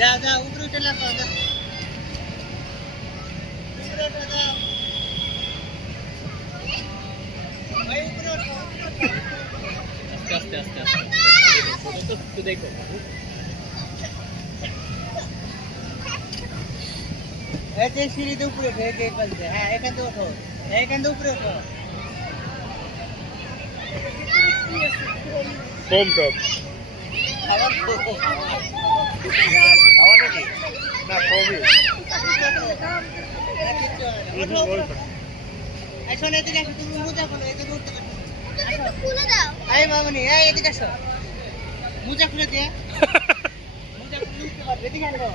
যা যা উপরে উঠে লাগো যা উপরে উঠে যাও ভাই উপরে ওঠো আস্তে আস্তে আস্তে তো দেখো এই যে সিঁড়িতে উপরে উঠে এই পাশে হ্যাঁ এখান থেকে ওঠো এইখান থেকে উপরে ওঠো কম সব আবার নাকি না কমই আসলে এদিকে আসো তুমি মোজা খুলো এদিকে উঠতে পারো আসো খুলে দাও এই মামনি এই এদিকে আসো মোজা খুলে দে মোজা খুলে উঠতে পারবে এদিকে আসো